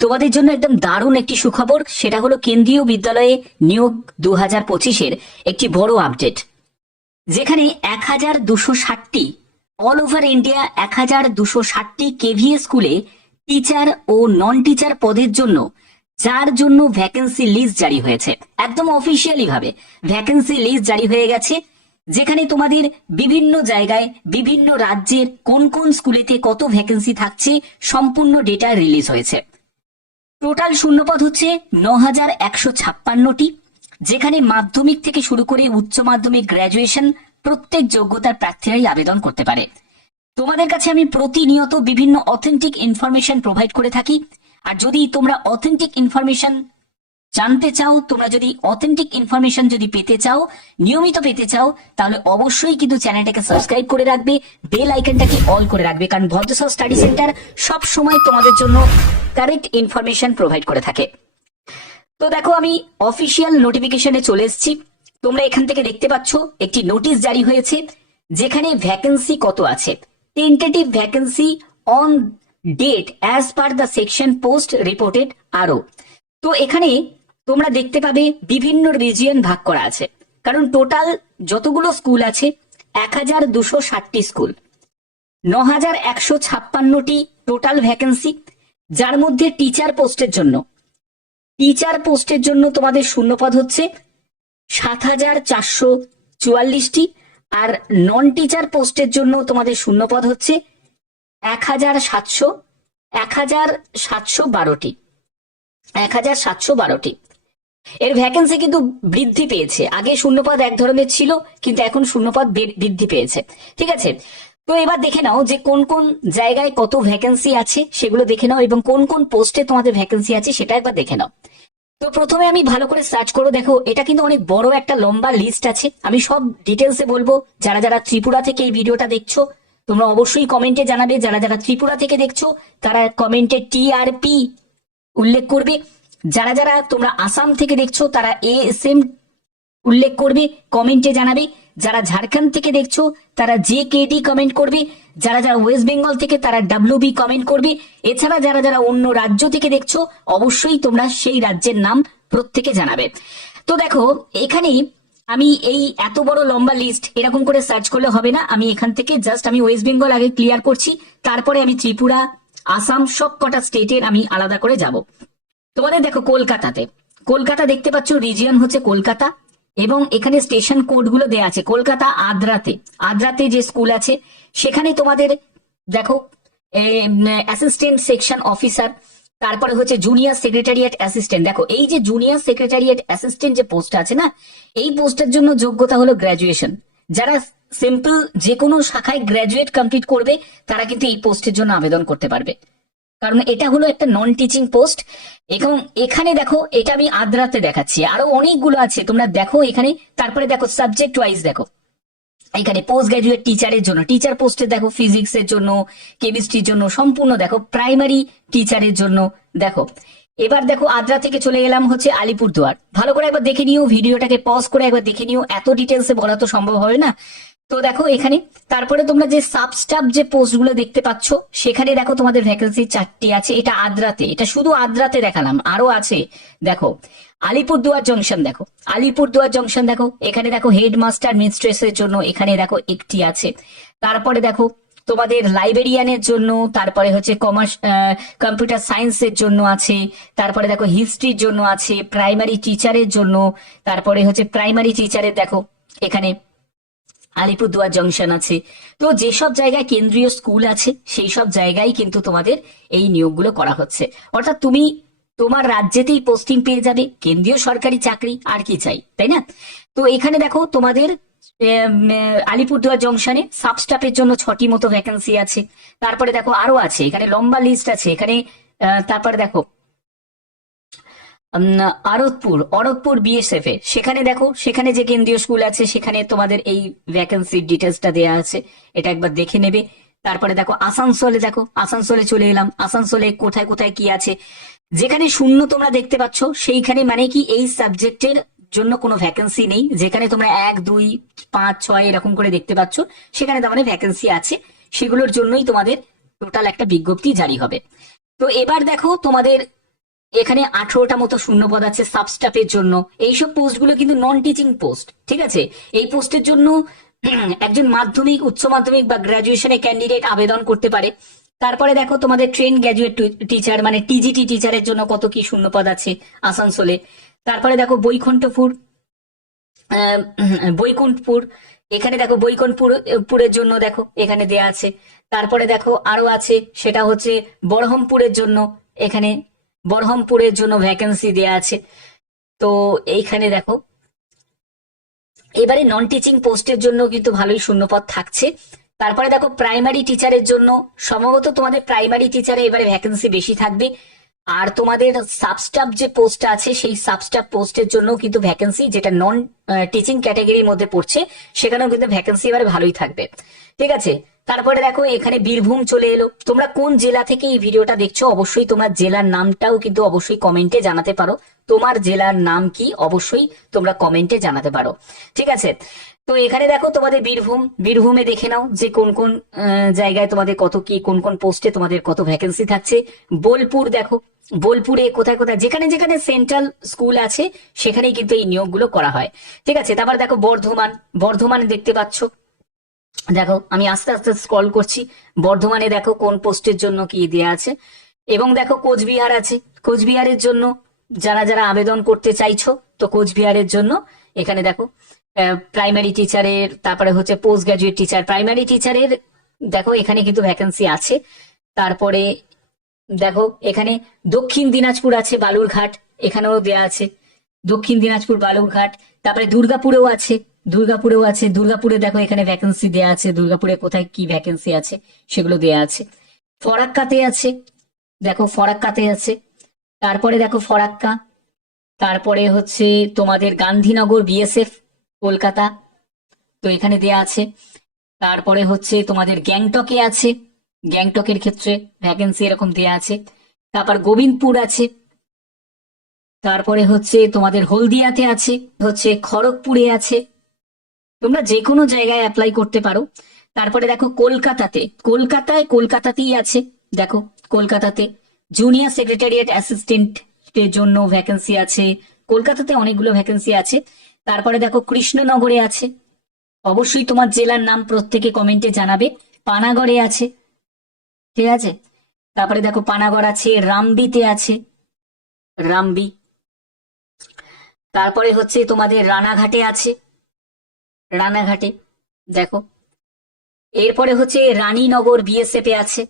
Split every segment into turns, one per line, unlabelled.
তোমাদের জন্য একদম দারুণ একটি সুখবর, সেটা হলো কেন্দ্রীয় বিদ্যালয়ে নিয়োগ দু হাজার পঁচিশের একটি বড় আপডেট যেখানে এক হাজার দুশো ষাটটি অল ওভার ইন্ডিয়া এক হাজার দুশো ষাটটি কেভিএ স্কুলে টিচার ও নন টিচার পদের জন্য, যার জন্য ভ্যাকেন্সি লিস্ট জারি হয়েছে। একদম অফিসিয়ালি ভাবে ভ্যাকেন্সি লিস্ট জারি হয়ে গেছে, যেখানে তোমাদের বিভিন্ন জায়গায়, বিভিন্ন রাজ্যের কোন কোন স্কুলেতে কত ভ্যাকেন্সি থাকছে, সম্পূর্ণ ডেটা রিলিজ হয়েছে। টোটাল শূন্যপদ হচ্ছে ন হাজার একশো ছাপ্পান্নটি, যেখানে মাধ্যমিক থেকে শুরু করে উচ্চ মাধ্যমিক গ্র্যাজুয়েশন প্রত্যেক যোগ্যতার প্রার্থীরাই আবেদন করতে পারে। তোমাদের কাছে আমি প্রতিনিয়ত বিভিন্ন অথেন্টিক ইনফরমেশন প্রোভাইড করে থাকি। আর যদি তোমরা অথেন্টিক ইনফরমেশন জানতে চাও, তোমরা যদি অথেন্টিক ইনফরমেশন যদি পেতে চাও, নিয়মিত পেতে চাও, তাহলে অবশ্যই কিন্তু চ্যানেলটাকে সাবস্ক্রাইব করে রাখবে বেল আইকনটাকে অল করে রাখবে, কারণ ভদ্রসর স্টাডি সেন্টার সব সময় তোমাদের জন্য কারেক্ট ইনফরমেশন প্রোভাইড করে থাকে। তো দেখো, আমি অফিসিয়াল নোটিফিকেশনে চলে এসেছি। তোমরা এখান থেকে দেখতে পাচ্ছ, একটি নোটিশ জারি হয়েছে, যেখানে ভ্যাকেন্সি কত আছে? Tentative vacancy on date as per the section post reported আরও তো এখানে তোমরা দেখতে পাবে বিভিন্ন রিজিয়ন ভাগ করা আছে। কারণ টোটাল যতগুলো স্কুল আছে, এক হাজার দুশো ষাটটি স্কুল ন হাজার একশো ছাপ্পান্নটি টোটাল ভ্যাকেন্সি যার মধ্যে টিচার পোস্টের জন্য। টিচার পোস্টের জন্য তোমাদের শূন্যপদ হচ্ছে সাত হাজার চারশো চুয়াল্লিশটি আর নন টিচার পোস্টের জন্য তোমাদের শূন্যপদ হচ্ছে এক হাজার সাতশো, এক হাজার সাতশো বারোটি। এক হাজার সাতশো বারোটি। এর ভ্যাকেন্সি কিন্তু বৃদ্ধি পেয়েছে। আগে শূন্যপদ এক ধরনের ছিল, কিন্তু এখন শূন্যপদ বৃদ্ধি পেয়েছে। ঠিক আছে? তো এবার দেখে নাও যে কোন কোন জায়গায় কত ভ্যাকেন্সি আছে, সেগুলো দেখে নাও এবং কোন কোন পোস্টে তোমাদের ভ্যাকেন্সি আছে, সেটা একবার দেখে নাও। তো প্রথমে আমি ভালো করে সার্চ করো দেখো, এটা কিন্তু অনেক বড় একটা লম্বা লিস্ট আছে। আমি সব ডিটেলসে বলব, যারা যারা ত্রিপুরা থেকে এই ভিডিওটা দেখছ, তোমরা অবশ্যই কমেন্টে জানাবে। যারা যারা ত্রিপুরা থেকে দেখছ, তারা কমেন্টে টিআরপি উল্লেখ করবে। যারা যারা তোমরা আসাম থেকে দেখছ, তারা এ এস এম উল্লেখ করবে কমেন্টে জানাবে। যারা ঝাড়খণ্ড থেকে দেখছ, তারা জে কে ডি কমেন্ট করবে। যারা যারা ওয়েস্ট বেঙ্গল থেকে, তারা ডাব্লিউ বি কমেন্ট করবে। এছাড়া যারা যারা অন্য রাজ্য থেকে দেখছ, অবশ্যই তোমরা সেই রাজ্যের নাম প্রত্যেকে জানাবে। তো দেখো, এখানে আমি এই এত বড় লম্বা লিস্ট এরকম করে সার্চ করলে হবে না। আমি এখান থেকে জাস্ট আমি ওয়েস্ট বেঙ্গল আগে ক্লিয়ার করছি। তারপরে আমি ত্রিপুরা, আসাম সব কটা স্টেটের আমি আলাদা করে যাব। তোমাদের দেখো কলকাতাতে। কলকাতা দেখতে পাচ্ছ রিজিয়ন হচ্ছে কলকাতা এবং এখানে স্টেশন কোডগুলো দেয়া আছে, কলকাতা আদ্রাতে। আদ্রাতে যে স্কুল আছে, সেখানে তোমাদের দেখো অ্যাসিস্ট্যান্ট সেকশন অফিসার তারপরে হচ্ছে জুনিয়র সেক্রেটারিয়েট অ্যাসিস্ট্যান্ট দেখো, এই যে জুনিয়র সেক্রেটারিয়েট অ্যাসিস্ট্যান্ট যে পোস্ট আছে না, এই পোস্টের জন্য যোগ্যতা হলো গ্র্যাজুয়েশন যারা সিম্পল যে কোনো শাখায় গ্র্যাজুয়েট কমপ্লিট করবে, তারা কিন্তু এই পোস্টের জন্য আবেদন করতে পারবে। কারণ এটা হলো একটা নন টিচিং পোস্ট এবং এখানে দেখো, এটা আমি আদ্রাতে দেখাচ্ছি। আরও অনেকগুলো আছে, তোমরা দেখো এখানে, তারপরে দেখো সাবজেক্ট ওয়াইজ দেখো। এখানে পোস্ট গ্রাজুয়েট টিচারের জন্য টিচার পোস্টে দেখো ফিজিক্স এর জন্য কেমিস্ট্রির জন্য, সম্পূর্ণ দেখো প্রাইমারি টিচারের জন্য দেখো। এবার দেখো আদ্রা থেকে চলে গেলাম হচ্ছে আলিপুরদুয়ার। ভালো করে একবার দেখে নিও, ভিডিওটাকে পজ করে একবার দেখে নিও, এত ডিটেলসে বলা তো সম্ভব হবে না। তো দেখো এখানে, তারপরে তোমরা যে সাবস্টাফ যে পোস্টগুলো দেখতে পাচ্ছ, সেখানে দেখো তোমাদের ভ্যাকেন্সি চারটি আছে। এটা আদ্রাতে, এটা শুধু আদ্রাতে দেখালাম, আরও আছে। দেখো, আলিপুরদুয়ার জংশন দেখো, আলিপুরদুয়ার জংশন দেখো, এখানে দেখো হেডমাস্টার মিস্ট্রেসের জন্য এখানে দেখো একটি আছে। তারপরে দেখো তোমাদের লাইব্রেরিয়ানের জন্য, তারপরে হচ্ছে কমার্স কম্পিউটার সায়েন্সের জন্য আছে। তারপরে দেখো হিস্ট্রির জন্য আছে প্রাইমারি টিচারের জন্য, তারপরে হচ্ছে প্রাইমারি টিচারের দেখো, এখানে আলিপুরদুয়ার জংশন আছে। তো যেসব জায়গায় কেন্দ্রীয় স্কুল আছে সেই সব জায়গায় কিন্তু তোমাদের এই নিয়োগগুলো করা হচ্ছে। অর্থাৎ তুমি তোমার রাজ্যেতেই পোস্টিং পেয়ে যাবে, কেন্দ্রীয় সরকারি চাকরি আর কি চাই, তাই না? তো এখানে দেখো তোমাদের আলিপুরদুয়ার জংশনে সাবস্টাফের জন্য ছটি মতো ভ্যাকেন্সি আছে। তারপরে দেখো আরও আছে, এখানে লম্বা লিস্ট আছে, এখানে তারপরে দেখো আরতপুর, অরতপুর বিএসএফ এ। সেখানে দেখো, সেখানে যে কেন্দ্রীয় স্কুল আছে, সেখানে তোমাদের এই ভ্যাকেন্সির ডিটেলসটা দেয়া আছে। এটা একবার দেখে নেবে। তারপরে দেখো, আসানসোলে দেখো, আসানসোলে চলে এলাম। আসানসোলে কোথায় কোথায় কি আছে? যেখানে শূন্য তোমরা দেখতে পাচ্ছ, সেইখানে মানে কি এই সাবজেক্টের জন্য কোনো ভ্যাকেন্সি নেই। যেখানে তোমরা এক, দুই, পাঁচ, ছয় এরকম করে দেখতে পাচ্ছ, সেখানে তার মানে ভ্যাকেন্সি আছে। সেগুলোর জন্যই তোমাদের টোটাল একটা বিজ্ঞপ্তি জারি হবে। তো এবার দেখো, তোমাদের এখানে আঠারোটা মতো শূন্যপদ আছে সাবস্টাফের জন্য। এইসব পোস্টগুলো কিন্তু নন টিচিং পোস্ট ঠিক আছে? এই পোস্টের জন্য একজন মাধ্যমিক, উচ্চ মাধ্যমিক বা গ্রাজুয়েশনে ক্যান্ডিডেট আবেদন করতে পারে। তারপরে দেখো তোমাদের ট্রেন গ্র্যাজুয়েট টিচার মানে টিজিটি টিচারের জন্য কত কি শূন্যপদ আছে আসানসোলে। তারপরে দেখো বৈকুণ্ঠপুর বৈকুণ্ঠপুর, এখানে দেখো বৈকুণ্ঠপুর, পুরের জন্য দেখো এখানে দেয়া আছে। তারপরে দেখো আরও আছে, সেটা হচ্ছে বরহমপুরের জন্য এখানে বরহমপুরের জন্য ভ্যাকেন্সি দেয়া আছে। তো এইখানে দেখো, এবারে নন টিচিং পোস্টের জন্য কিন্তু ভালোই শূন্যপদ থাকছে। তারপরে দেখো প্রাইমারি টিচারের জন্য সম্ভবত তোমাদের প্রাইমারি টিচারে এবারে ভ্যাকেন্সি বেশি থাকবে। আর তোমাদের সাবস্টাফ যে পোস্ট আছে, সেই সাবস্টাফ পোস্টের জন্য কিন্তু ভ্যাকেন্সি যেটা নন টিচিং ক্যাটাগরির মধ্যে পড়ছে, সেখানেও কিন্তু ভ্যাকেন্সি এবারে ভালোই থাকবে। ঠিক আছে? তারপরে দেখো, এখানে বীরভূম চলে এলো। তোমরা কোন জেলা থেকে এই ভিডিওটা দেখছ, অবশ্যই তোমার জেলার নামটাও কিন্তু অবশ্যই কমেন্টে জানাতে পারো। তোমার জেলার নাম কি, অবশ্যই তোমরা কমেন্টে জানাতে পারো। ঠিক আছে? তো এখানে দেখো, তোমাদের বীরভূম। বীরভূমে দেখে নাও যে কোন কোন জায়গায় তোমাদের কত কি, কোন কোন পোস্টে তোমাদের কত ভ্যাকেন্সি থাকছে। বোলপুর দেখো, বোলপুরে কোথায় কোথায়, যেখানে যেখানে সেন্ট্রাল স্কুল আছে, সেখানেই কিন্তু এই নিয়োগগুলো করা হয়। ঠিক আছে? তারপর দেখো, বর্ধমান। বর্ধমানে দেখতে পাচ্ছ। দেখো, আমি আস্তে আস্তে স্ক্রল করছি। বর্ধমানে দেখো কোন পোস্টের জন্য কি দেয়া আছে। এবং দেখো কোচবিহার আছে। কোচবিহারের জন্য যারা যারা আবেদন করতে চাইছো, তো কোচবিহারের জন্য এখানে দেখো প্রাইমারি টিচারের তারপরে হচ্ছে পোস্ট গ্রাজুয়েট টিচার প্রাইমারি টিচারের দেখো এখানে কিন্তু ভ্যাকেন্সি আছে। তারপরে দেখো এখানে দক্ষিণ দিনাজপুর আছে, বালুরঘাট, এখানেও দেয়া আছে। দক্ষিণ দিনাজপুর, বালুরঘাট, তারপরে দুর্গাপুরেও আছে। দুর্গাপুরেও আছে। দুর্গাপুরে দেখো এখানে ভ্যাকেন্সি দেয়া আছে। দুর্গাপুরে কোথায় কি ভ্যাকেন্সি আছে সেগুলো দেয়া আছে। ফরাক্কাতে আছে। দেখো ফরাক্কাতে আছে। তারপরে দেখো ফরাক্কা। তারপরে হচ্ছে তোমাদের গান্ধীনগর বিএসএফ কলকাতা। তো এখানে দেয়া আছে। তারপরে হচ্ছে তোমাদের গ্যাংটকে আছে। গ্যাংটকের ক্ষেত্রে ভ্যাকেন্সি এরকম দেয়া আছে। তারপর গোবিন্দপুর আছে। তারপরে হচ্ছে তোমাদের হলদিয়াতে আছে। হচ্ছে খড়গপুরে আছে। তোমরা যে কোনো জায়গায় অ্যাপ্লাই করতে পারো। তারপরে দেখো কলকাতাতে। কলকাতায় কলকাতাতেই আছে। দেখো, কলকাতাতে জুনিয়র সেক্রেটারিয়েট অ্যাসিস্ট্যান্টের জন্য ভ্যাকেন্সি আছে। কলকাতাতে অনেকগুলো ভ্যাকেন্সি আছে। তারপরে দেখো কৃষ্ণনগরে আছে। অবশ্যই তোমার জেলার নাম প্রত্যেকে কমেন্টে জানাবে। পানাগড়ে আছে। ঠিক আছে? তারপরে দেখো পানাগড় আছে, রামবিতে আছে। রামবি। তারপরে হচ্ছে তোমাদের রানাঘাটে আছে। রানাঘাটে, দেখো। এরপরে হচ্ছে রানীনগর বিএসএফ আছে।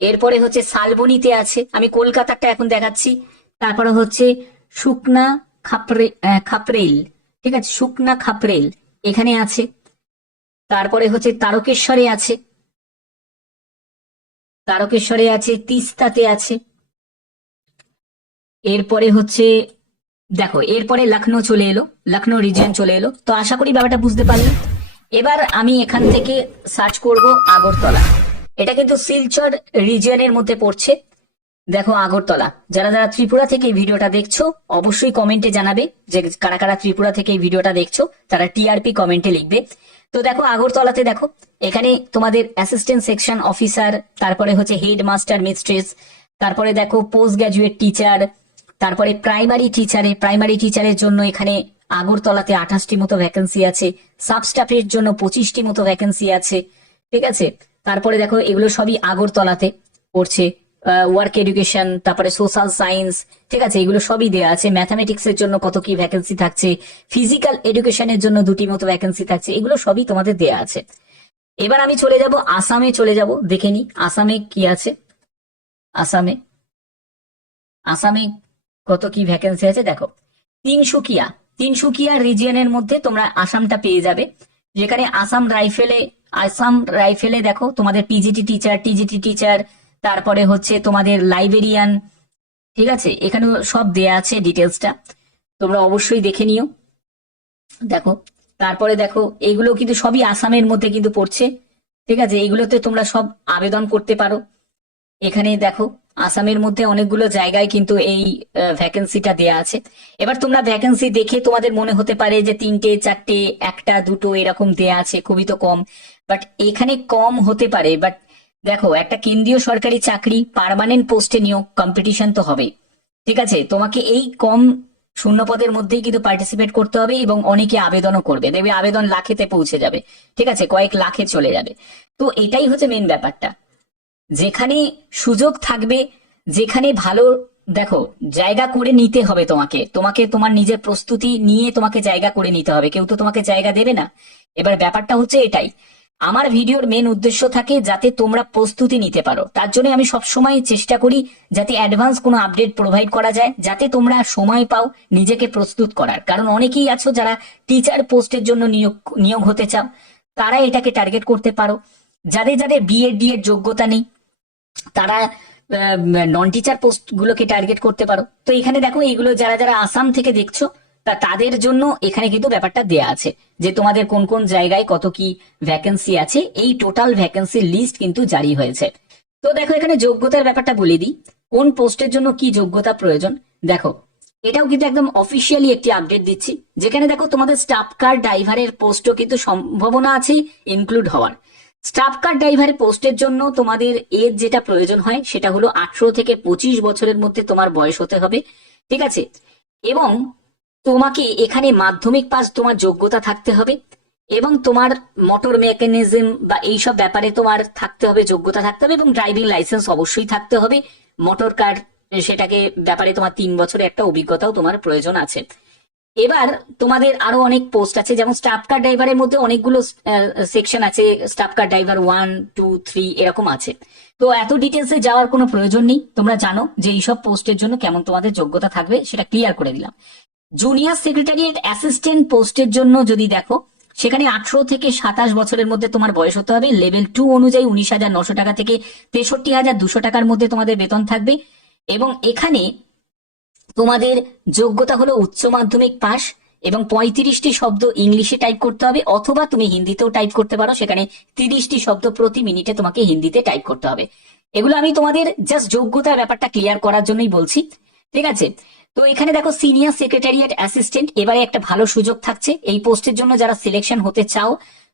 এরপরে হচ্ছে শালবনীতে আছে। আমি কলকাতাটা এখন দেখাচ্ছি। তারপরে হচ্ছে শুকনা খাপরে খাপরেল, ঠিক আছে? শুকনা খাপরেল এখানে আছে। তারপরে হচ্ছে তারকেশ্বরে আছে। তারকেশ্বরে আছে, তিস্তাতে আছে। এরপরে হচ্ছে দেখো, এরপরে লখনৌ চলে এলো লখনৌ রিজিয়ন চলে এলো। তো আশা করি ব্যাপারটা বুঝতে পারলে। এবার আমি এখান থেকে সার্চ করব আগরতলা। এটা কিন্তু শিলচর রিজিয়নের মধ্যে পড়ছে। দেখো, আগরতলা। যারা যারা ত্রিপুরা থেকে এই ভিডিওটা দেখছ, অবশ্যই কমেন্টে জানাবে যে কারা কারা ত্রিপুরা থেকে এই ভিডিওটা দেখছ। তারা টিআরপি কমেন্টে লিখবে। তো দেখো, আগরতলাতে দেখো, এখানে তোমাদের অ্যাসিস্ট্যান্ট সেকশন অফিসার তারপরে হচ্ছে হেড মাস্টার মিস্ট্রেস তারপরে দেখো পোস্ট গ্রাজুয়েট টিচার তারপরে প্রাইমারি টিচারে প্রাইমারি টিচারের জন্য এখানে আগরতলাতে আঠাশটি মতো ভ্যাকেন্সি আছে। সাব স্টাফের জন্য পঁচিশটি মতো ভ্যাকেন্সি আছে। ঠিক আছে? তারপরে দেখো, এগুলো সবই আগরতলাতে পড়ছে। ওয়ার্ক এডুকেশন তারপরে সোশ্যাল সায়েন্স ঠিক আছে? এগুলো সবই দেওয়া আছে। ম্যাথামেটিক্স এর জন্য কত কি ভ্যাকেন্সি থাকছে? ফিজিক্যাল এডুকেশনের জন্য দুটি মতো ভ্যাকেন্সি থাকছে। এগুলো সবই তোমাদের দেয়া আছে। এবার আমি চলে যাব আসামে, চলে যাব। দেখে নি, আসামে কি আছে? আসামে? আসামে কত কি ভ্যাকেন্সি আছে দেখো। তিনসুকিয়া তিনসুকিয়া রিজিয়নের মধ্যে তোমরা আসামটা পেয়ে যাবে। যেখানে আসাম রাইফেলে আসাম রাইফেলে দেখো, তোমাদের পিজিটি টিচার টিজিটি টিচার তারপরে হচ্ছে তোমাদের লাইব্রেরিয়ান ঠিক আছে? এখানে সব দেয়া আছে ডিটেলসটা তোমরা অবশ্যই দেখে নিও। দেখো, তারপরে দেখো, এগুলো কিন্তু সবই আসামের মধ্যে কিন্তু পড়ছে, ঠিক আছে? এইগুলোতে তোমরা সব আবেদন করতে পারো। এখানে দেখো আসামের মধ্যে অনেকগুলো জায়গায় কিন্তু এই ভ্যাকেন্সিটা দেয়া আছে। এবার তোমরা ভ্যাকেন্সি দেখে তোমাদের মনে হতে পারে যে তিনটে, চারটে, একটা, দুটো এরকম দেয়া আছে, খুবই তো কম। বাট এখানে কম হতে পারে বাট দেখো, একটা কেন্দ্রীয় সরকারি চাকরি পার্মানেন্ট পোস্টে নিয়োগ কম্পিটিশন তো হবে ঠিক আছে? তোমাকে এই কম শূন্য পদের মধ্যেই কিন্তু পার্টিসিপেট করতে হবে এবং অনেকে আবেদনও করবে। দেখবে আবেদন লাখেতে পৌঁছে যাবে। ঠিক আছে? কয়েক লাখে চলে যাবে। তো এটাই হচ্ছে মেন ব্যাপারটা। যেখানে সুযোগ থাকবে, যেখানে ভালো, দেখো, জায়গা করে নিতে হবে তোমাকে। তোমাকে তোমার নিজের প্রস্তুতি নিয়ে তোমাকে জায়গা করে নিতে হবে। কেউ তো তোমাকে জায়গা দেবে না। এবার ব্যাপারটা হচ্ছে এটাই। আমার ভিডিওর মেন উদ্দেশ্য থাকে যাতে তোমরা প্রস্তুতি নিতে পারো। তার জন্য আমি সবসময় চেষ্টা করি যাতে অ্যাডভান্স কোনো আপডেট প্রোভাইড করা যায়, যাতে তোমরা সময় পাও নিজেকে প্রস্তুত করার। কারণ অনেকেই আছো যারা টিচার পোস্টের জন্য নিয়োগ নিয়োগ হতে চাও তারা এটাকে টার্গেট করতে পারো। যাদের যাদের বিএড ডি যোগ্যতা নেই তারা নন টিচার পোস্ট গুলোকে টার্গেট করতে পারো। তো এখানে দেখো, এইগুলো যারা যারা আসাম থেকে দেখছ, তা তাদের জন্য এখানে কিন্তু ব্যাপারটা দেয়া আছে যে তোমাদের কোন কোন জায়গায় কত কি ভ্যাকেন্সি আছে। এই টোটাল ভ্যাকেন্সির লিস্ট কিন্তু জারি হয়েছে। তো দেখো, এখানে যোগ্যতার ব্যাপারটা বলে দিই। কোন পোস্টের জন্য কি যোগ্যতা প্রয়োজন? দেখো, এটাও কিন্তু একদম অফিসিয়ালি একটি আপডেট দিচ্ছি। যেখানে দেখো, তোমাদের স্টাফ কার ড্রাইভারের পোস্টও কিন্তু সম্ভাবনা আছে ইনক্লুড হওয়ার। স্টাফ কার ড্রাইভারের পোস্টের জন্য তোমাদের এজ যেটা প্রয়োজন হয়, সেটা হলো আঠারো থেকে পঁচিশ বছরের মধ্যে তোমার বয়স হতে হবে, ঠিক আছে? এবং তোমাকে এখানে মাধ্যমিক পাস তোমার যোগ্যতা থাকতে হবে, এবং তোমার মোটর মেকানিজম বা এইসব ব্যাপারে তোমার থাকতে হবে, যোগ্যতা থাকতে হবে, এবং ড্রাইভিং লাইসেন্স অবশ্যই থাকতে হবে। মোটর কার সেটাকে ব্যাপারে তোমার তিন বছরের একটা অভিজ্ঞতাও তোমার প্রয়োজন আছে। এবার তোমাদের আরও অনেক পোস্ট আছে, যেমন স্টাফ কার ড্রাইভারের মধ্যে অনেকগুলো সেকশন আছে staff car driver one two three এরকম আছে। তো এত ডিটেলসে যাওয়ার কোনো প্রয়োজন নেই, তোমরা জানো যে এইসব পোস্টের জন্য কেমন তোমাদের যোগ্যতা থাকবে, সেটা ক্লিয়ার করে দিলাম। জুনিয়র সেক্রেটারিয়েট অ্যাসিস্ট্যান্ট পোস্টের জন্য যদি দেখো, সেখানে আঠারো থেকে সাতাশ বছরের মধ্যে তোমার বয়স হতে হবে লেভেল টু অনুযায়ী উনিশ হাজার নশো টাকা থেকে তেষট্টি হাজার দুশো টাকার মধ্যে তোমাদের বেতন থাকবে। এবং এখানে তোমাদের যোগ্যতা হলো উচ্চ মাধ্যমিক পাস এবং পঁয়ত্রিশটি শব্দ ইংলিশে টাইপ করতে হবে, অথবা তুমি হিন্দিতেও টাইপ করতে পারো, সেখানে তিরিশটি শব্দ প্রতি মিনিটে তোমাকে হিন্দিতে টাইপ করতে হবে। এগুলো আমি তোমাদের জাস্ট যোগ্যতার ব্যাপারটা ক্লিয়ার করার জন্যই বলছি, ঠিক আছে? তো এখানে দেখো সিনিয়র সেক্রেটারিয়েট অ্যাসিস্ট্যান্ট এবারে একটা ভালো সুযোগ থাকছে। এই পোস্টের জন্য যারা সিলেকশন হতে চাও,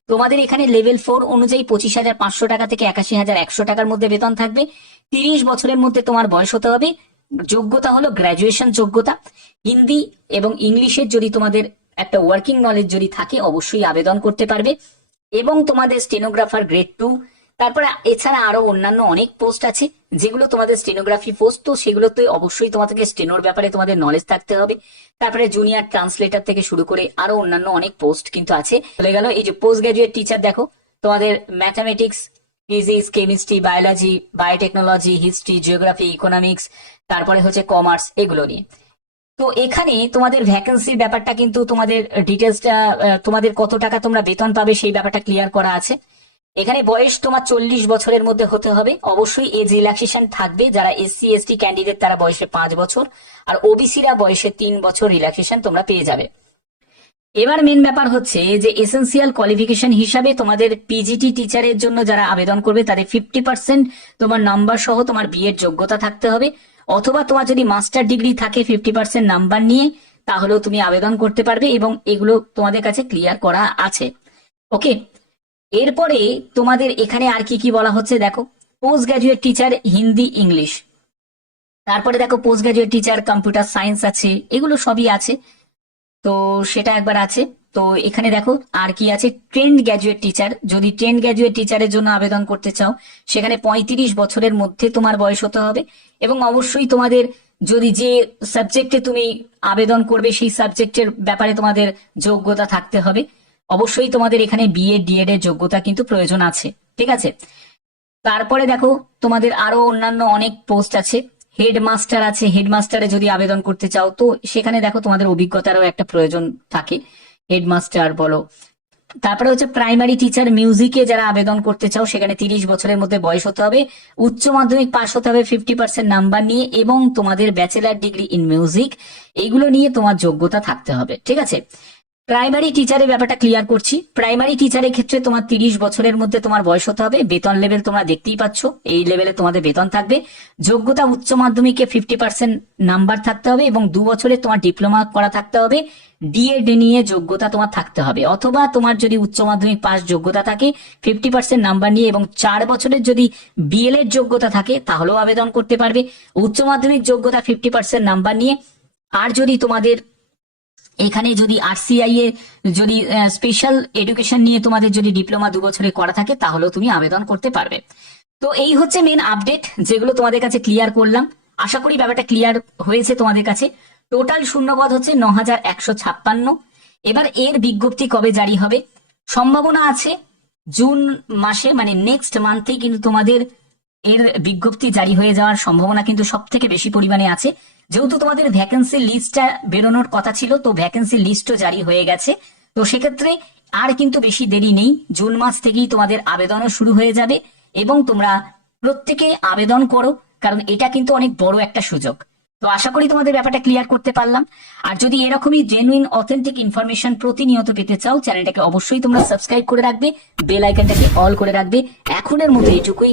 তোমাদের এখানে লেভেল ফোর অনুযায়ী পঁচিশ হাজার পাঁচশো টাকা থেকে একাশি হাজার একশো টাকার মধ্যে বেতন থাকবে। তিরিশ বছরের মধ্যে তোমার বয়স হতে হবে। যোগ্যতা হলো গ্র্যাজুয়েশন যোগ্যতা। হিন্দি এবং ইংলিশের যদি তোমাদের একটা ওয়ার্কিং নলেজ যদি থাকে, অবশ্যই আবেদন করতে পারবে। এবং তোমাদের স্টেনোগ্রাফার গ্রেড টু তারপরে এছাড়া আরও অন্যান্য অনেক পোস্ট আছে, যেগুলো তোমাদের স্টেনোগ্রাফি পোস্ট তো সেগুলোতে অবশ্যই তোমাদেরকে স্টেনোর ব্যাপারে তোমাদের নলেজ থাকতে হবে। তারপরে জুনিয়র ট্রান্সলেটার থেকে শুরু করে আরও অন্যান্য অনেক পোস্ট কিন্তু আছে। চলে গেল এই যে পোস্ট গ্রাজুয়েট টিচার দেখো, তোমাদের mathematics physics, chemistry, biology, biotechnology, history, geography, economics, তারপরে হচ্ছে কমার্স, এগুলো নিয়ে। তো এখানে তোমাদের ভ্যাকেন্সির ব্যাপারটা কিন্তু তোমাদের ডিটেলসটা তোমাদের কত টাকা তোমরা বেতন পাবে সেই ব্যাপারটা ক্লিয়ার করা আছে। এখানে বয়স তোমার চল্লিশ বছরের মধ্যে হতে হবে। অবশ্যই এজ রিল্যাক্সেশন থাকবে। যারা এসসি, এসটি ক্যান্ডিডেট, তারা বয়সে পাঁচ বছর। আর ওবিসিরা বয়সে তিন বছর রিল্যাক্সেশন তোমরা পেয়ে যাবে। এবার মেন ব্যাপার হচ্ছে যে এসেন্সিয়াল কোয়ালিফিকেশন হিসাবে তোমাদের পিজিটি টিচারের জন্য যারা আবেদন করবে, তাদের ফিফটি পার্সেন্ট তোমার নাম্বার সহ তোমার বিয়ের যোগ্যতা থাকতে হবে। অথবা তোমার যদি মাস্টার ডিগ্রি থাকে ফিফটি পার্সেন্ট নাম্বার নিয়ে, তাহলেও তুমি আবেদন করতে পারবে এবং এগুলো তোমাদের কাছে ক্লিয়ার করা আছে। ওকে এরপরে তোমাদের এখানে আর কি কি বলা হচ্ছে দেখো? Post graduate teacher Hindi English তারপরে দেখো post graduate teacher computer science আছে, এগুলো সবই আছে। তো সেটা একবার আছে। তো এখানে দেখো, আর কি আছে? ট্রেন্ড গ্র্যাজুয়েট টিচার যদি ট্রেন্ড গ্র্যাজুয়েট টিচারের জন্য আবেদন করতে চাও, সেখানে পঁয়ত্রিশ বছরের মধ্যে তোমার বয়স হতে হবে এবং অবশ্যই তোমাদের যদি যে সাবজেক্টে তুমি আবেদন করবে, সেই সাবজেক্টের ব্যাপারে তোমাদের যোগ্যতা থাকতে হবে। অবশ্যই তোমাদের এখানে বিএ ডিএড এর যোগ্যতা কিন্তু প্রয়োজন আছে। ঠিক আছে? তারপরে দেখো, তোমাদের আরও অন্যান্য অনেক পোস্ট আছে। হেডমাস্টার আছে হেডমাস্টারে যদি আবেদন করতে চাও, তো সেখানে দেখো তোমাদের অভিজ্ঞতারও একটা প্রয়োজন থাকে। হেডমাস্টার বলো। তারপরে হচ্ছে প্রাইমারি টিচার মিউজিকে যারা আবেদন করতে চাও, সেখানে তিরিশ বছরের মধ্যে বয়স হতে হবে। উচ্চ মাধ্যমিক পাশ হতে হবে ফিফটি পার্সেন্ট নাম্বার নিয়ে এবং তোমাদের ব্যাচেলার ডিগ্রি ইন মিউজিক এইগুলো নিয়ে তোমার যোগ্যতা থাকতে হবে, ঠিক আছে? প্রাইমারি টিচারের ব্যাপারটা ক্লিয়ার করছি। প্রাইমারি টিচারের ক্ষেত্রে তোমার তিরিশ বছরের মধ্যে তোমার বয়স হতে হবে। বেতন লেভেল তোমরা দেখতেই পাচ্ছ। এই লেভেলে তোমাদের বেতন থাকবে। যোগ্যতা উচ্চ মাধ্যমিকে ফিফটি পার্সেন্ট নাম্বার থাকতে হবে এবং দু বছরে তোমার ডিপ্লোমা করা থাকতে হবে। ডিএড নিয়ে যোগ্যতা তোমার থাকতে হবে। অথবা তোমার যদি উচ্চ মাধ্যমিক পাস যোগ্যতা থাকে ফিফটি পার্সেন্ট নাম্বার নিয়ে এবং চার বছরের যদি বিএল এর যোগ্যতা থাকে, তাহলেও আবেদন করতে পারবে। উচ্চ মাধ্যমিক যোগ্যতা ফিফটি পার্সেন্ট নাম্বার নিয়ে। আর যদি তোমাদের এখানে যদি আরসিআই এ যদি স্পেশাল এডুকেশন নিয়ে তোমাদের যদি ডিপ্লোমা দু বছরে করা থাকে, তাহলেও তুমি আবেদন করতে পারবে। তো এই হচ্ছে মেন আপডেট যেগুলো তোমাদের কাছে ক্লিয়ার করলাম। আশা করি ব্যাপারটা ক্লিয়ার হয়েছে তোমাদের কাছে। টোটাল শূন্যপদ হচ্ছে ন হাজার একশো ছাপ্পান্ন। এবার এর বিজ্ঞপ্তি কবে জারি হবে? সম্ভাবনা আছে জুন মাসে মানে নেক্সট মান্থেই কিন্তু তোমাদের এর বিজ্ঞপ্তি জারি হয়ে যাওয়ার সম্ভাবনা কিন্তু সব থেকে বেশি পরিমাণে আছে। যেহেতু তোমাদের ভ্যাকেন্সি লিস্টটা বেরোনোর কথা ছিল, তো ভ্যাকেন্সি লিস্টও জারি হয়ে গেছে। তো সেক্ষেত্রে আর কিন্তু বেশি দেরি নেই। জুন মাস থেকেই তোমাদের আবেদনও শুরু হয়ে যাবে এবং তোমরা প্রত্যেকে আবেদন করো, কারণ এটা কিন্তু অনেক বড় একটা সুযোগ। তো আশা করি তোমাদের ব্যাপারটা ক্লিয়ার করতে পারলাম। আর যদি এরকমই জেনুইন অথেন্টিক ইনফরমেশন প্রতিনিয়ত পেতে চাও চ্যানেলটাকে অবশ্যই তোমরা সাবস্ক্রাইব করে রাখবে বেল আইকনটাকে অল করে রাখবে। এখনের মতো এটুকুই